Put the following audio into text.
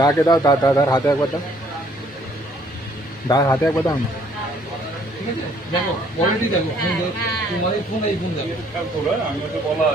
দাকে দাও, দাদার হাতে একবার দাও, দাদার হাতে একবার দাও না। দেখো কোয়ালিটি দেখো, ফোন তোমাদের ফোন এই ফোন দেখো। আমি তো বলা